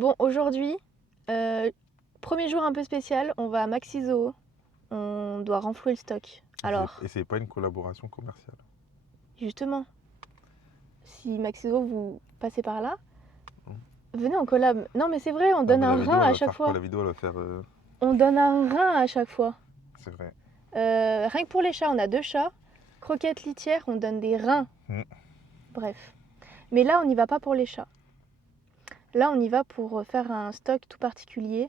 Bon, aujourd'hui, premier jour un peu spécial, on va à Maxi Zoo. On doit renflouer le stock. Alors, Et c'est pas une collaboration commerciale. justement, si Maxi Zoo vous passez par là, Mmh. venez en collab. Non mais c'est vrai, on donne un rein à chaque fois. La vidéo, elle va faire... On donne un rein à chaque fois. C'est vrai. Rien que pour les chats, on a 2 chats. Croquettes litières, on donne des reins. Mmh. Bref. Mais là, on n'y va pas pour les chats. Là, on y va pour faire un stock tout particulier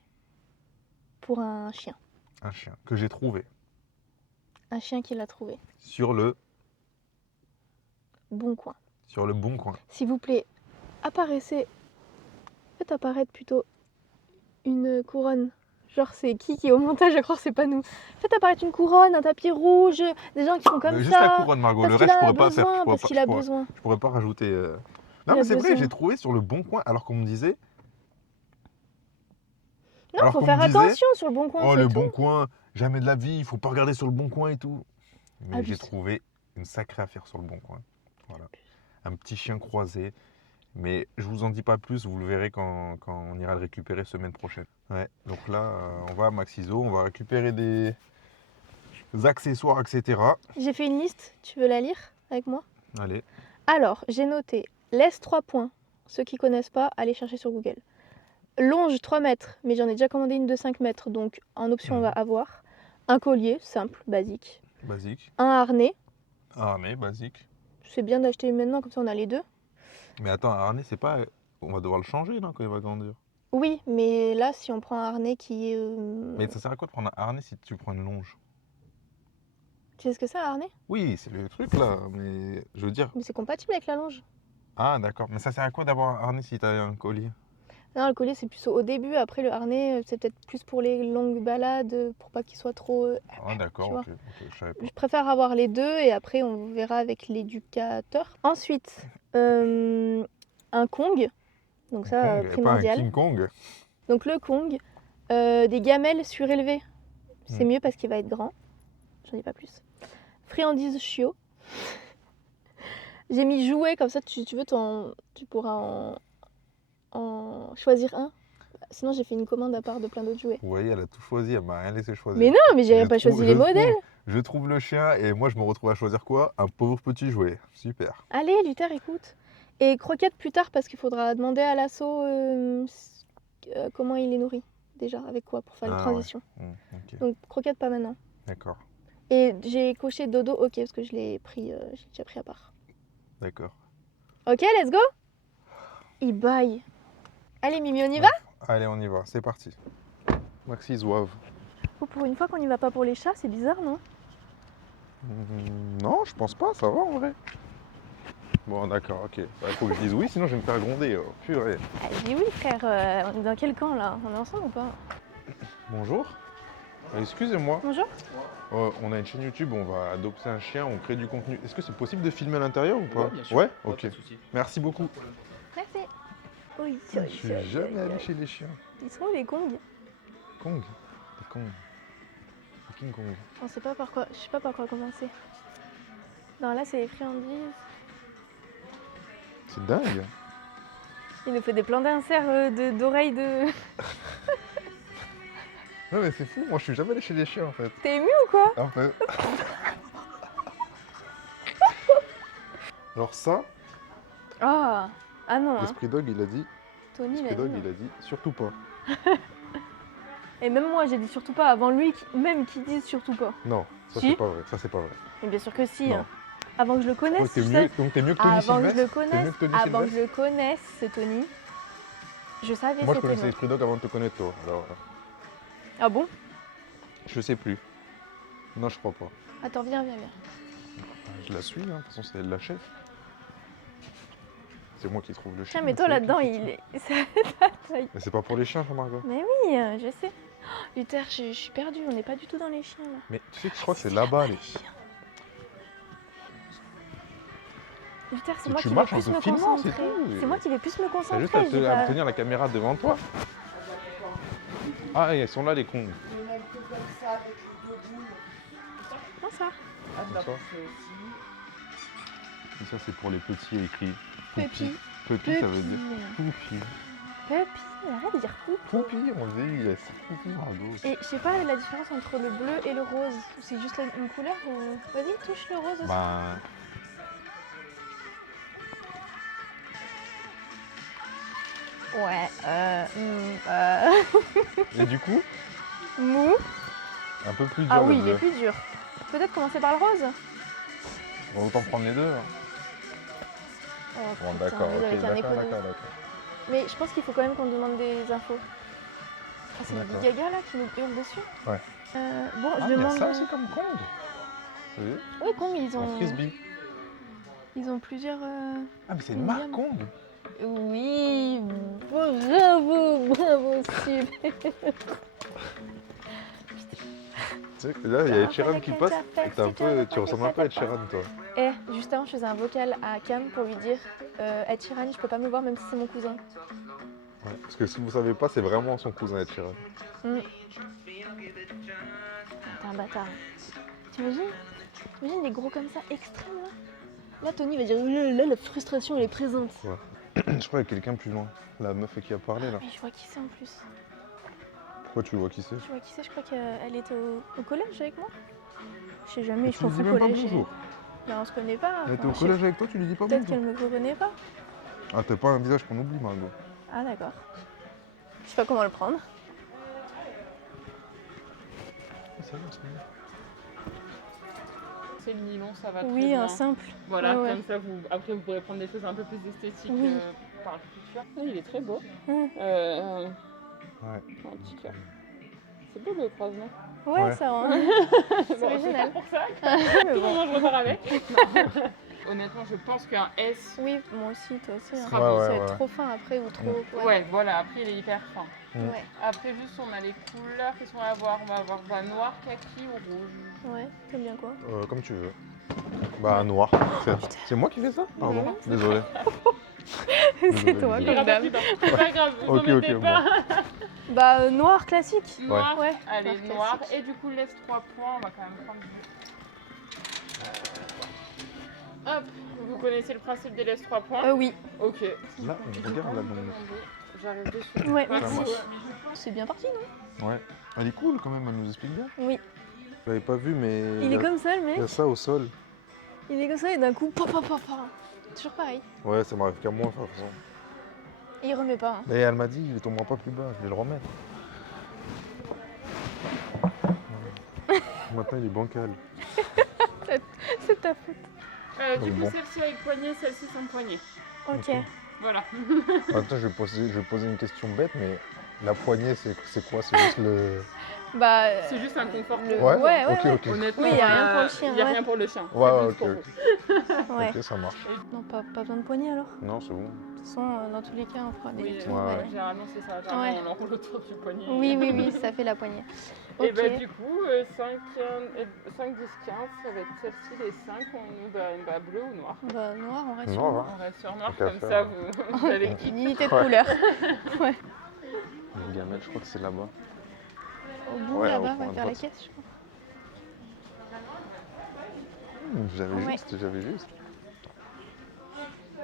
pour un chien. Un chien que j'ai trouvé Un chien qui l'a trouvé. sur le Bon coin. bon coin. S'il vous plaît, faites apparaître plutôt une couronne. Genre c'est qui est au montage, je crois que c'est pas nous. Faites apparaître une couronne, un tapis rouge, des gens qui font comme Juste ça. la couronne, Margot. Parce Le qu'il reste, je a pourrais pas faire. besoin, parce qu'il a besoin. Je pourrais pas rajouter. Non, Il mais a c'est vrai, besoin. j'ai trouvé sur le bon coin, alors qu'on me disait. Non, Alors faut qu'on faire me disait, attention sur le bon coin. Oh, c'est le tout. bon coin, jamais de la vie, il faut pas regarder sur le bon coin et tout. Mais Abuse. j'ai trouvé une sacrée affaire sur le bon coin. Voilà. Un petit chien croisé. Mais je vous en dis pas plus, vous le verrez quand on ira le récupérer semaine prochaine. Ouais, donc là, on va à Maxi Zoo, on va récupérer des accessoires, etc. J'ai fait une liste, tu veux la lire avec moi? Allez. Alors, j'ai noté laisse 3 points. Ceux qui connaissent pas, allez chercher sur Google. Longe 3 mètres, mais j'en ai déjà commandé une de 5 mètres, donc en option on va avoir. Un collier, simple, basique. Basique. Un harnais, Un harnais, basique. c'est bien d'acheter maintenant, comme ça on a les deux. Mais attends, un harnais, c'est pas... On va devoir le changer, là, quand il va grandir. Oui, mais là, si on prend un harnais qui est... Mais ça sert à quoi de prendre un harnais si tu prends une longe? Tu sais ce que c'est un harnais? Oui, c'est le truc, là, mais je veux dire... Mais c'est compatible avec la longe. Ah, d'accord. Mais ça sert à quoi d'avoir un harnais si t'as un collier? Non, le collier c'est plus au début, après le harnais c'est peut-être plus pour les longues balades, pour pas qu'il soit trop... Ah, d'accord, tu vois. ok, je savais pas. Je préfère avoir les deux et après on verra avec l'éducateur. Ensuite, un Kong, donc ça Kong, et pas un primordial. King Kong. Donc le Kong, des gamelles surélevées, c'est Mm. mieux parce qu'il va être grand. J'en dis pas plus. Friandises chiot. J'ai mis jouet, comme ça tu pourras en choisir un. Sinon j'ai fait une commande à part de plein d'autres jouets. Vous voyez, elle a tout choisi, elle m'a rien laissé choisir. Mais non, mais j'ai pas choisi les modèles. Je trouve le chien et moi je me retrouve à choisir quoi? Un pauvre petit jouet. Super. Allez Luther, écoute. Et croquettes plus tard parce qu'il faudra demander à l'assaut comment il les nourrit. Déjà, avec quoi pour faire les transitions. Ouais. Ok. Donc croquettes pas maintenant. D'accord. Et j'ai coché dodo ok parce que je l'ai déjà pris à part. D'accord. Ok, let's go. Il baille. Allez Mimi, on y va? Allez, on y va, c'est parti. Maxi Zouave. Oh, pour une fois qu'on n'y va pas pour les chats, c'est bizarre, non? Non, je pense pas, ça va en vrai. Bon, d'accord, ok. Il faut que je dise oui, sinon je vais me faire gronder. Oh, purée. Je dis oui frère, on est dans quel camp là? On est ensemble ou pas? Bonjour. Excusez-moi. Bonjour. On a une chaîne YouTube, on va adopter un chien, on crée du contenu. Est-ce que c'est possible de filmer à l'intérieur ou pas? Ouais, bien sûr. Ouais, Ouais, ok. pas de souci. Merci beaucoup. Merci. Oui, Je suis jamais allé chez les chiens. Ils sont où les Kongs? Kong. Des Kong. Des King Kong. Je sais pas par quoi commencer. Non, là c'est les friandises. C'est dingue. Il nous fait des plans d'insert d'oreilles de... Non mais c'est fou, moi je suis jamais allé chez les chiens en fait. T'es ému ou quoi? En fait. Alors ça, Ah non, hein. l'Esprit Dog il a dit, Tony il a l'Esprit Dog dit il a dit surtout pas. Et même moi j'ai dit surtout pas avant lui, même qui dise surtout pas. Non, ça Si. c'est pas vrai, ça c'est pas vrai. Mais bien sûr que si, Non. hein. Avant que je le connaisse, Donc t'es je mieux, sais. donc t'es mieux que Tony Avant que je Sylvestre. le T'es connaisse, mieux que Tony avant que Sylvestre. je le connaisse, ce Tony, je savais Moi je c'était connaissais non. l'Esprit Dog avant de te connaître toi. Alors, Ah bon? je sais plus. Non je crois pas. Attends, viens. Je la suis, hein. De toute façon c'est elle la chef. C'est moi qui trouve le chien. Tiens, mais toi c'est elle qui là-dedans, fait il tout. est... Mais c'est pas pour les chiens, Margot. Mais oui, je sais. Oh, Luther, je suis perdue, on n'est pas du tout dans les chiens là. Mais tu sais que je crois que c'est là-bas les chiens. Luther, c'est Si moi tu qui vais marches, on plus te me filmant, concentrer. c'est tout. C'est moi qui vais plus me T'as concentrer. juste à, j'ai à pas- tenir la caméra devant toi. Ah, elles sont là les cons. Comment ça? Comme ça. Et ça c'est pour les petits écrits. Petit. Petit ça veut dire Petit. poupi. arrête de dire poupie. Poupie, on dit, il y a 6 poupies, Margot. Et je sais pas la différence entre le bleu et le rose. C'est juste une couleur ou... Vas-y, touche le rose aussi. Ben, Ouais, et du coup, Mou. un peu plus dur Ah le oui, il bleu. est plus dur. Peut-être commencer par le rose. On va autant prendre les deux. Hein. Oh, Bon, putain, d'accord, lui, ok, avec un d'accord. écono. Mais je pense qu'il faut quand même qu'on demande des infos. Ah, c'est D'accord. Lady Gaga là qui nous hurle dessus. Ouais. Bon, Ah, je il y a demande. ça aussi comme Kong. Vous savez, Oui, Kong, un frisbee. ils ont plusieurs. Ah, mais c'est une une marque gamme. Kong. Oui, bravo, super. Tu sais, là, il y a Ed Sheeran qui passe. Et tu ressembles un peu à Ed Sheeran, toi. Eh, juste avant, je faisais un vocal à Cam pour lui dire Ed Sheeran, je peux pas me voir même si c'est mon cousin. Ouais, parce que si vous savez pas, c'est vraiment son cousin Ed Sheeran. T'es un bâtard. T'imagines les gros comme ça, extrêmes là. Là, Tony va dire là, la frustration elle est présente. Ouais. Je crois qu'il y a quelqu'un plus loin. La meuf qui a parlé là. Mais je vois qui c'est en plus. Pourquoi tu vois qui c'est? Je vois qui c'est, je crois qu'elle était au collège avec moi. Je sais jamais, Et je tu lui dis confonds même pas collège. bonjour. Non, on se connaît pas. Elle était enfin, au je sais- collège avec toi, tu lui dis pas Peut-être bonjour. qu'elle me reconnaît pas. Ah, t'as pas un visage qu'on oublie, Margot. Ah d'accord. Je sais pas comment le prendre. Ça va, c'est bien. C'est le nylon, ça va très Oui, bien. un simple. Voilà, Ouais, ouais. comme ça, après vous pourrez prendre des choses un peu plus esthétiques Oui. par le futur. Ah, il est très beau. Hum. Ouais. Un petit cœur. C'est beau le croisement. Ouais, Ouais. ça rend. Bon, c'est original. pas pour ça Mais que tout bon. moment je repars avec. Non. Honnêtement, je pense qu'un S. Oui, moi aussi, toi aussi. Hein. Sera bon. Ça va Ouais, être ouais. trop fin après ou trop. Ouais, voilà, après il est hyper fin. Ouais. Après, juste on a les couleurs qui sont à avoir. On va avoir noir, kaki ou rouge. Ouais, t'aimes bien quoi? Comme tu veux. Bah, noir. C'est moi qui fais ça? Pardon. Oui. Désolé. C'est toi, désolé. C'est comme d'hab. pas grave, vous Ok, embêtez ok, pas. Bah, noir classique. Noir, Ouais. allez, Noir noir. classique. Et du coup, laisse 3 points, on va quand même prendre du... Hop, vous connaissez le principe des laisse 3 points? Oui. Ok. Là, on regarde là, donc. J'arrive dessus. Ouais, Ça merci. marche. C'est bien parti, non? Ouais. Elle est cool quand même, elle nous explique bien. Oui. Je l'avais pas vu, mais. Il est comme ça, le mec. Il y a ça au sol. Il est comme ça et d'un coup, pa. Toujours pareil. Ouais, ça m'arrive qu'à moi, de toute façon. Et il remet pas. Hein. Et elle m'a dit, il tombera pas plus bas, je vais le remettre. Maintenant, il est bancal. C'est ta faute. Du coup, Bon. celle-ci avec poignée, celle-ci sans poignée. Ok. Voilà. Attends, je vais poser une question bête, mais la poignée, c'est quoi? C'est juste le. Bah. C'est juste un confort. Ouais, ok. Honnêtement, Oui, y a rien pour le chien, Il n'y a ouais. rien pour le chien. Ouais, C'est ouais, juste pour ok. vous. Ouais. Ok, ça marche. Non, pas besoin de poignée alors. Non, c'est bon. De toute façon, dans tous les cas, on fera des Oui, tours. ouais. généralement c'est ça. Généralement, Ouais. on l'enroule autour du poignet. Oui, ça fait la poignée. Ok. Et bah du coup, 5, 10, 15, ça va être celle-ci, les 5, on bleu ou noir. Bah, noir, on reste sur Noir, noir. On reste sur noir, Tant qu'à comme faire. ça vous avez le kit. Unité de Ouais. couleur. Le gamelle, je crois que c'est là-bas. Au bout Ouais, là-bas, au fond, à vers la droite. caisse, je crois. J'avais juste.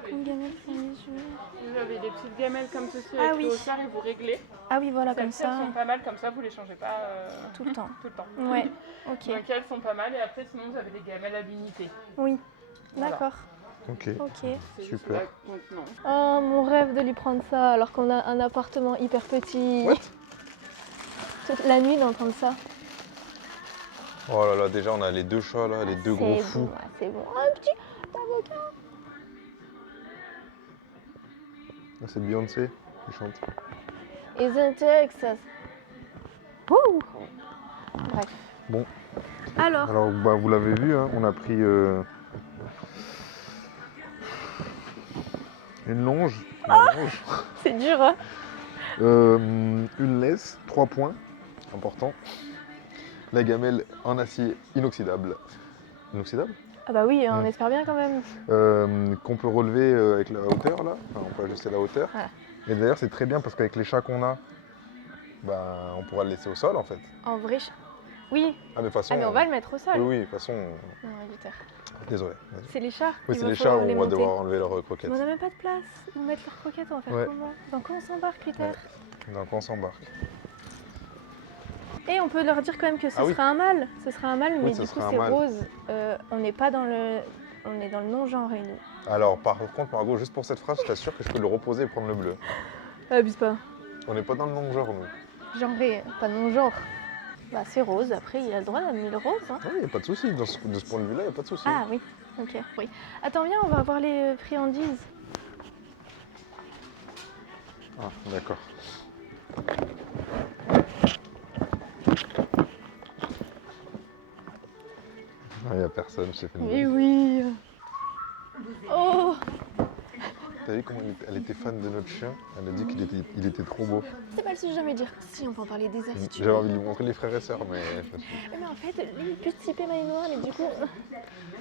Une gamelle pour les yeux. Vous avez des petites gamelles comme ceci Ah avec oui. le hauteur et vous réglez. Ah oui, voilà, comme Celles-ci, elles ça, sont pas mal, comme ça vous les changez pas tout le temps. tout le temps. Ouais, ok. Donc elles sont pas mal et après sinon vous avez des gamelles à l'unité. Oui, Voilà. d'accord. Ok. Ok. C'est juste Super. là, donc non. Oh, mon rêve de lui prendre ça alors qu'on a un appartement hyper petit. What? Toute la nuit d'entendre ça. Oh là là, déjà, on a les deux chats là, les deux gros C'est fous. bon, c'est bon. Un petit avocat. Ah, c'est Beyoncé qui chante. Et the Texas. Ouh. Bref. Bon. Alors, Alors, bah, vous l'avez vu, hein, on a pris une longe. c'est dur, hein. Une laisse, 3 points, important. La gamelle en acier inoxydable. Inoxydable? Ah bah oui, on Mm. espère bien quand même. Qu'on peut relever avec la hauteur là. Enfin, on peut ajuster la hauteur. Voilà. Et d'ailleurs, c'est très bien parce qu'avec les chats qu'on a, bah, on pourra le laisser au sol en fait. En vrai, Oui. Ah, mais de toute façon. Ah, mais on va le mettre au sol. Oui, oui, de toute façon. Non, il est terre. Désolé. Vas-y. C'est les chats. Oui, il c'est va les chats, falloir on les va monter. devoir enlever leurs croquettes. Mais on n'a même pas de place. Ils mettent leurs croquettes, on va faire Ouais. comment? Dans quoi on s'embarque, Peter? Donc on s'embarque. Et on peut leur dire quand même que ce Ah oui. sera un mâle. Ce sera un mâle, Oui, mais ce du coup sera un c'est mâle. rose. On n'est pas dans le... On est dans le non-genré, nous. Alors, par contre, Margot, juste pour cette phrase, je t'assure que je peux le reposer et prendre le bleu. Abuse pas. On n'est pas dans le non-genre, nous. Genré, pas non-genre. Bah c'est rose, après il a le droit d'amener le rose. Hein. Oui, il n'y a pas de souci. De ce point de vue-là, il n'y a pas de souci. Ah oui, ok, oui. Attends, viens, on va voir les friandises. Ah, d'accord. Il n'y a personne, je t'ai fait une Eh blague. oui. Oh, T'as vu comment elle était fan de notre chien? Elle a dit qu'il était trop beau. c'est pas le sujet, jamais dire. Si, on peut en parler des heures si tu J'avais veux. envie de lui montrer les frères et sœurs, mais je me suis... Mais en fait, lui, il peut typer maille noire, mais du coup...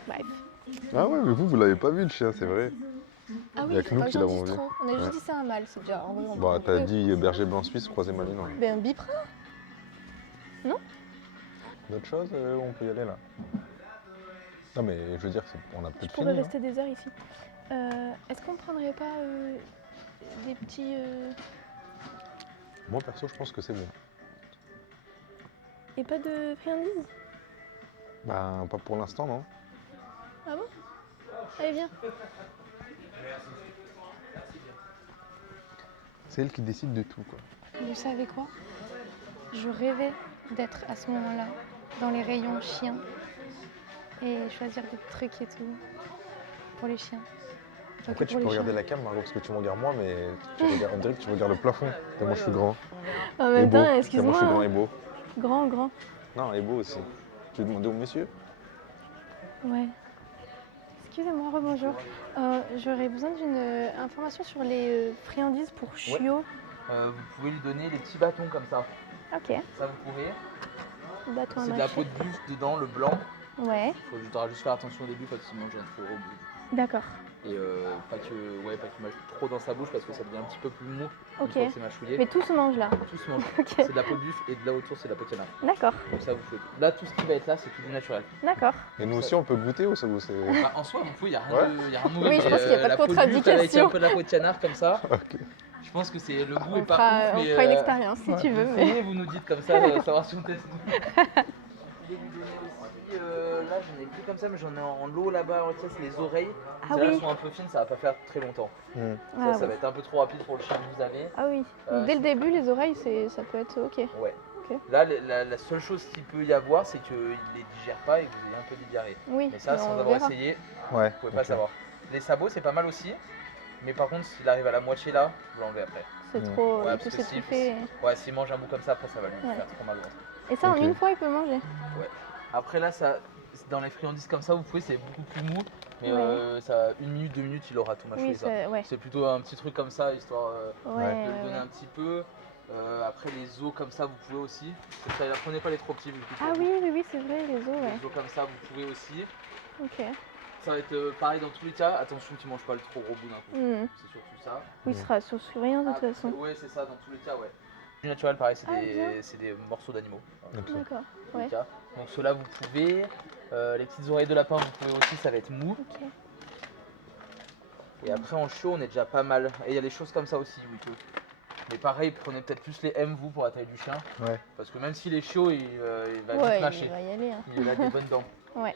Bref. Ah ouais, mais vous l'avez pas vu le chien, c'est vrai. Ah Il oui, y a faut que nous pas qui que j'en l'avons dise vu. trop. On a juste Ouais. dit c'est un mâle, c'est déjà... En vrai, on Bah, t'as peut- dit berger blanc suisse, croisé malinois. Ben un biprin. D'autres choses où on peut y aller là? Non, mais je veux dire, on a Je peut-être pourrais fini. rester des heures ici. Est-ce qu'on prendrait pas des petits... Moi, perso, je pense que c'est bon. Et pas de friandises? Bah, pas pour l'instant, non? Ah bon? Allez, viens. C'est elle qui décide de tout, quoi. Vous savez quoi? Je rêvais d'être à ce moment-là dans les rayons chiens et choisir des trucs et tout pour les chiens. Pas Après, que tu pour peux les regarder chiens. la cam, Margot, parce que tu me regardes moi, mais on dirait que tu regardes le plafond. Tellement je suis grand. En Et même beau. temps, Tellement je suis grand excuse-moi. et beau. Grand. Non, et beau aussi. Tu veux demander au monsieur? Ouais. Excusez-moi, rebonjour. J'aurais besoin d'une information sur les friandises pour chiots. Vous pouvez lui donner les petits bâtons comme ça. Ok. Ça, vous pouvez. Bâton à C'est de la mâcher. peau de buff dedans, le blanc. Ouais, Il faudra juste faire attention au début parce qu'il mange un peu au bout. d'accord. Et pas qu'il mâche trop dans sa bouche parce que ça devient un petit peu plus mou une Ok. fois que c'est mâchouillé. Mais tout se mange là. Tout se mange. Ok. C'est de la peau de buff et de là autour c'est de la peau de canard. D'accord, Donc ça vous faites. Là tout ce qui va être là c'est tout du naturel. d'accord. Et nous aussi, on peut goûter ou c'est... Bah, en soi vous pouvez, il n'y a rien Ouais. de. Y a rien de mauvais. Oui, je pense qu'il y a pas de La peau buff avec un contre-indication. peu de la peau de canard comme ça. Ok. Je pense que c'est le goût On est pas fera, ouf, on mais, fera une expérience si tu veux. Vous Mais... essayez, vous nous dites comme ça, savoir si on teste. Je voulais vous donner aussi, là j'en ai plus comme ça, mais j'en ai en lot là-bas, tu sais, c'est les oreilles. Ah Celles-là oui. sont un peu fines, ça va pas faire très longtemps. Ah, Ça ouais. va être un peu trop rapide pour le chien que vous avez. Ah oui. Dès le début, les oreilles, ça peut être ok. Ouais. Ok. Là, la seule chose qu'il peut y avoir, c'est qu'il les digère pas et que vous ayez un peu des diarrhées. Oui, Mais ça, mais sans on avoir verra. essayé, Ouais. vous pouvez pas savoir. Les sabots, c'est pas mal aussi. Mais par contre, s'il arrive à la moitié là, vous l'enlevez après. C'est trop, Ouais, il parce peut que si- s'étouffer. Ouais, s'il mange un bout comme ça, après ça va lui Ouais. faire trop mal au ventre. Et ça, Ok. en une fois, il peut manger. Après là, ça, dans les friandises comme ça, vous pouvez, c'est beaucoup plus mou. Mais Ouais. ça, 1 minute, 2 minutes, il aura tout mâché. Oui, ça. ouais. C'est plutôt un petit truc comme ça, histoire Ouais, de lui donner ouais. un petit peu. Après les os comme ça, vous pouvez aussi. Comme ça, prenez pas les trop petits. Ah oui, c'est vrai, les os, ouais. Les os comme ça, vous pouvez aussi. Ok. Ça va être pareil dans tous les cas. Attention qu'il ne mange pas le trop gros bout d'un coup. Hmm. C'est surtout ça. Oui, il sera sur rien de toute Après, façon. ouais, c'est ça, dans tous les cas, ouais. Du naturel, pareil, Ah, bien. c'est des morceaux d'animaux. Ok. D'accord. Dans tous les Ouais. cas. Donc ceux-là, vous pouvez. Les petites oreilles de lapin, vous pouvez aussi, ça va être mou. Ok. Et après en chiot, on est déjà pas mal. Et il y a des choses comme ça aussi, oui, que. Mais pareil, prenez peut-être plus les M, vous, pour la taille du chien. Ouais. Parce que même s'il est chiot, il va Ouais, vite il mâcher. va y aller. Hein. Il a des bonnes dents. Ouais.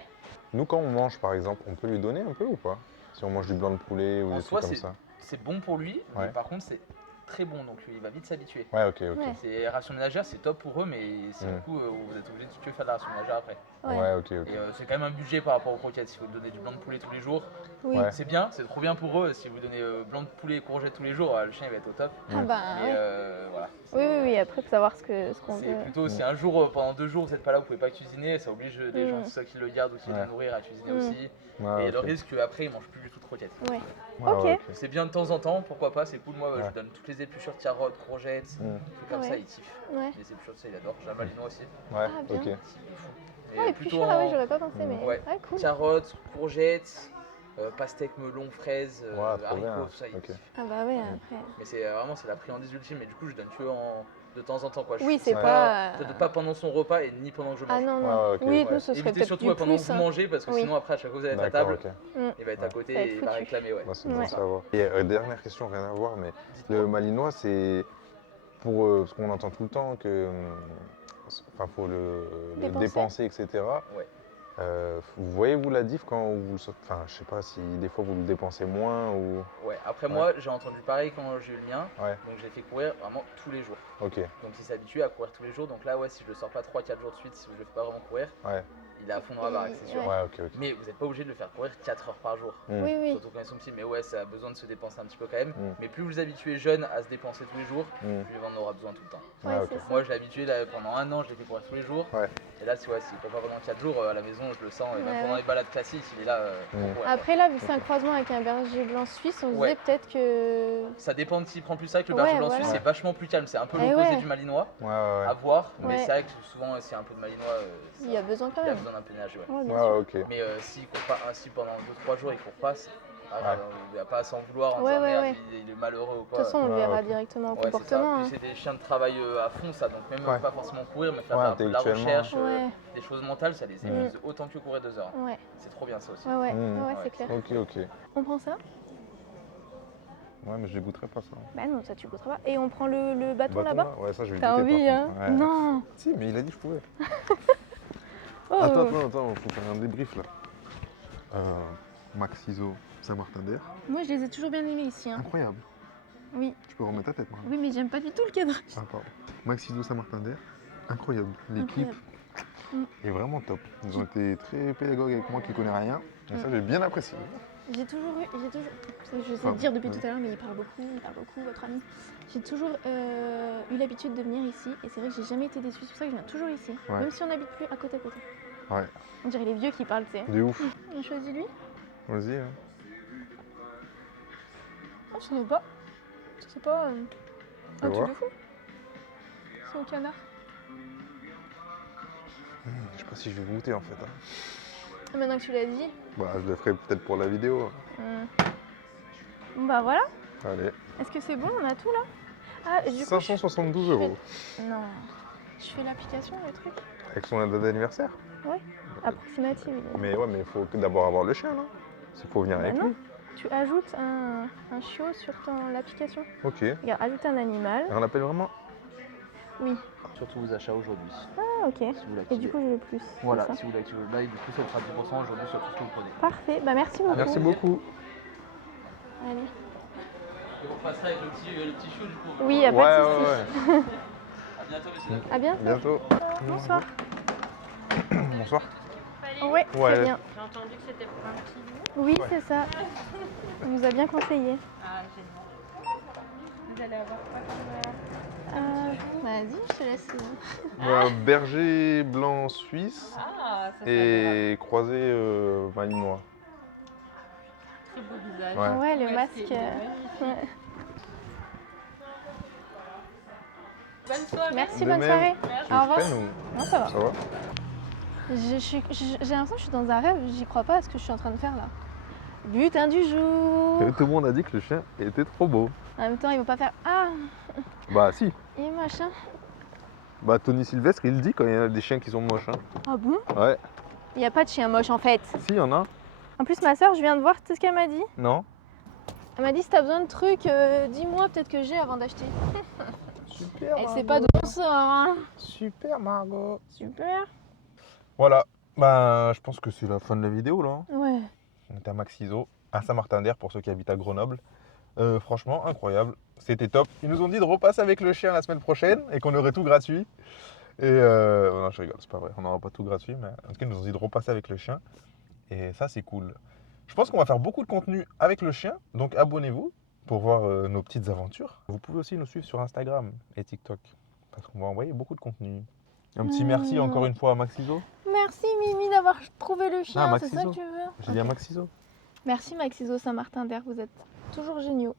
Nous, quand on mange, par exemple, on peut lui donner un peu ou pas? Si on mange du blanc de poulet ou En des soi, trucs comme ça. C'est bon pour lui, mais Ouais. par contre, c'est très bon, donc il va vite s'habituer. Ouais, ok. Ouais. C'est ration ménagère, c'est top pour eux, mais c'est Mm. du coup, vous êtes obligé de faire de la ration ménagère après. Ouais. ok. Et c'est quand même un budget par rapport aux croquettes. Si vous donnez du blanc de poulet tous les jours, Oui. Ouais. c'est bien, c'est trop bien pour eux. Si vous donnez blanc de poulet et courgettes tous les jours, le chien il va être au top. Ah bah Mais ouais. voilà. Oui, après, faut savoir ce qu'on C'est veut. plutôt si un jour, pendant 2 jours, vous n'êtes pas là, vous pouvez pas cuisiner, ça oblige les gens, Mm. ceux qui le gardent ou qui Ouais. le nourrir à cuisiner Mm. aussi. Ouais, Et le ok. risque qu'après, ils mangent plus du tout de croquettes. Ouais. Ouais, Ok. ouais, C'est bien de temps en temps, pourquoi pas, c'est cool. Moi, Ouais. je donne toutes les épluchures, carottes, courgettes, Mm. trucs comme Ouais. ça, ils kiffent. Ouais. Les épluchures, ça, il adore. J'ai un malinois aussi. Ouais, Ah, bien. ok. Il est fou. Ah, et puis plutôt sûr, ah en oui, j'aurais pas pensé, mais. Ouais. Ah, cool. carottes, courgettes, pastèque, melon, fraise, Ouais, trop bien, haricots, tout ça. Il ok. kiffe. Ah bah ouais, après. Mais c'est vraiment c'est la friandise ultime. Mais du coup, je donne que de temps en temps. Quoi. Oui, Je c'est donne pas. pas pendant son repas et ni pendant que je mange. Ah non, non. Ouais, ok. Oui, Ouais. nous, ce serait Évitez peut-être surtout du pendant que plus. vous mangez parce que Oui. sinon après à chaque fois que vous allez à D'accord, table, ok. Mm. il va être à Ouais. côté Ça va être et il va foutu. réclamer. Ouais. Bah, c'est bon Ouais. à savoir. Et dernière question, rien à voir, mais Dites-moi. le malinois, c'est pour parce qu'on entend tout le temps que enfin faut le Dépenser. dépenser, etc. Ouais. Vous voyez vous la diff quand vous enfin je sais pas si des fois vous le dépensez moins ou Ouais. Après Ouais. moi, j'ai entendu pareil quand j'ai eu le mien. ouais Donc j'ai fait courir vraiment tous les jours. ok Donc il s'est habitué à courir tous les jours. Donc là ouais, si je le sors pas 3-4 jours de suite, si je le fais pas vraiment courir, ouais il est à fond dans la baraque, c'est sûr. Ouais. ouais ok ok. Mais vous n'êtes pas obligé de le faire courir 4 heures par jour. Mm. Oui, oui. Surtout quand ils sont petits, mais ouais, ça a besoin de se dépenser un petit peu quand même. Mm. Mais plus vous habituez jeune à se dépenser tous les jours, Mm. plus il en aura besoin tout le temps. Ouais, Ah, ok. c'est ça. Moi, je l'ai habitué là, pendant 1 an, je l'ai fait courir tous les jours. Ouais. Et là, si il peut pas pendant 4 jours à la maison, je le sens. Et même Ouais, pendant ouais. les balades classiques, il est là pour Mm. courir. Après, là, vu que c'est un croisement avec un berger blanc suisse, on se Ouais. disait peut-être que. Ça dépend de s'il prend plus ça que le Ouais, berger blanc voilà. suisse, c'est vachement plus calme. C'est un peu Eh l'opposé ouais. du malinois Ouais ouais à voir. Mais Ouais. c'est vrai que souvent, s'il y a un peu de malinois, Il y a besoin quand il y a même. besoin d'un peu de nage. Ouais. Ouais, bien ouais, sûr. ok. Mais s'il court pas, si pendant 2-3 jours il court pas, Ouais. il n'y a pas à s'en vouloir en Ouais, disant ouais, merde, ouais. il est malheureux ou De quoi. toute façon, on le Ouais, verra ok. directement au Ouais, c'est ça. comportement. Puis Hein. c'est des chiens de travail à fond, ça. Donc même Ouais. pas forcément courir, mais faire Ouais, un peu de la intellectuellement. recherche, Ouais. des choses mentales, ça les épuise autant que courir 2 heures. Ouais, C'est trop bien ça aussi. ouais, ouais, Mm. ouais, Ouais. c'est clair. Ok ok. On prend ça? Ouais mais je les goûterai pas ça. Bah non, ça tu goûteras pas. Et on prend le bâton Bâton, là-bas? là ouais ça je vais le T'as goûter envie, par hein? contre. Ouais. Non! Si mais il a dit que je pouvais. Oh. Attends, faut faire un débrief là. Max Iso, Saint-Martin-d'Air, Moi, je les ai toujours bien aimés ici. Hein. incroyable. Oui. Tu peux remettre ta tête maintenant. Oui, mais j'aime pas du tout le cadre. Ah pardon. Max Iso, Saint-Martin-d'Air, incroyable. L'équipe Incroyable. Mm. est vraiment top. Ils ont été très pédagogues avec moi qui connais rien. Et ça j'ai bien apprécié. J'ai toujours eu, je sais Ah, le dire depuis ouais. tout à l'heure, mais il parle beaucoup, votre ami. J'ai toujours eu l'habitude de venir ici, et c'est vrai que j'ai jamais été déçue, c'est pour ça que je viens toujours ici, Ouais. même si on n'habite plus à côté. Ouais, On dirait les vieux qui parlent, tu sais. de ouf. On choisit lui? Vas-y. Hein. Oh, je sais pas. C'est pas Fais un truc voir. de fou. C'est au canard. Je sais pas si je vais goûter en fait. Hein. Maintenant que tu l'as dit. Bah je le ferai peut-être pour la vidéo. Bon bah voilà. Allez. Est-ce que c'est bon? On a tout là? Ah, du coup, 572 je fais- €. Non. Je fais l'application, le truc. Avec son date d'anniversaire. Approximative. il est. Mais ouais, mais il faut d'abord avoir le chien là. S'il faut venir Bah avec non. lui. Tu ajoutes un chiot sur l'application. Ok. Regarde, ajoute un animal. Et on l'appelle vraiment. Oui. Surtout aux achats aujourd'hui. Ah, ok. Si vous Et l'activez. du coup, je veux plus. c'est Voilà, ça si vous l'activez là, et du coup ça fera 10% aujourd'hui sur tout ce que vous prenez. Parfait. Bah merci beaucoup. Merci beaucoup. Allez. Et vous repasserez avec le petit chiot du coup. Oui, y a Ouais, pas de souci. ouais. À bientôt messieurs. À bientôt. Bientôt. Bonsoir. Bonsoir. Ouais, Ouais. très bien. J'ai entendu que c'était pour un petit loup. Oui, c'est ça. On nous a bien conseillé. Ah, génial. Vous allez avoir quoi Vas-y, je te laisse. Un berger blanc suisse Ah, ça et croisé malinois. très beau visage. Ouais. Ouais, le Ouais, masque. c'est magnifique. Ouais. Bonne soirée. Merci, De bonne même. soirée. Tu veux Au que revoir. je prenne ou- Non, ça va. Ça va? J'ai l'impression que je suis dans un rêve, j'y crois pas à ce que je suis en train de faire là. Butin du jour. Tout le monde a dit que le chien était trop beau. En même temps, ils vont pas faire ah Bah si. et machin. Bah Tony Sylvestre il dit quand il y a des chiens qui sont moches. Hein. Ah bon? Ouais. Il y a pas de chien moche en fait. Si, il y en a. En plus, ma soeur, je viens de voir, tu sais ce qu'elle m'a dit? Non? Elle m'a dit si t'as besoin de trucs, dis-moi peut-être que j'ai avant d'acheter. Super. Et c'est pas de bon sort, hein. Super Margot. Super. Voilà. Bah je pense que c'est la fin de la vidéo là. Ouais. On est à Max Iso, à Saint-Martin-d'Air pour ceux qui habitent à Grenoble. Franchement, incroyable. C'était top. Ils nous ont dit de repasser avec le chien la semaine prochaine et qu'on aurait tout gratuit. Et non, je rigole, c'est pas vrai. On n'aura pas tout gratuit, mais en tout cas, ils nous ont dit de repasser avec le chien. Et ça, c'est cool. Je pense qu'on va faire beaucoup de contenu avec le chien. Donc, abonnez-vous pour voir nos petites aventures. Vous pouvez aussi nous suivre sur Instagram et TikTok parce qu'on va envoyer beaucoup de contenu. Un petit merci encore une fois à Max Iso. Merci Mimi d'avoir trouvé le chien, Ah, Max c'est ça que Iso. tu veux? J'ai dit à Max Iso. Merci Max Iso Saint-Martin-d'Air, vous êtes toujours géniaux.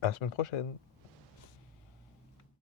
À la semaine prochaine.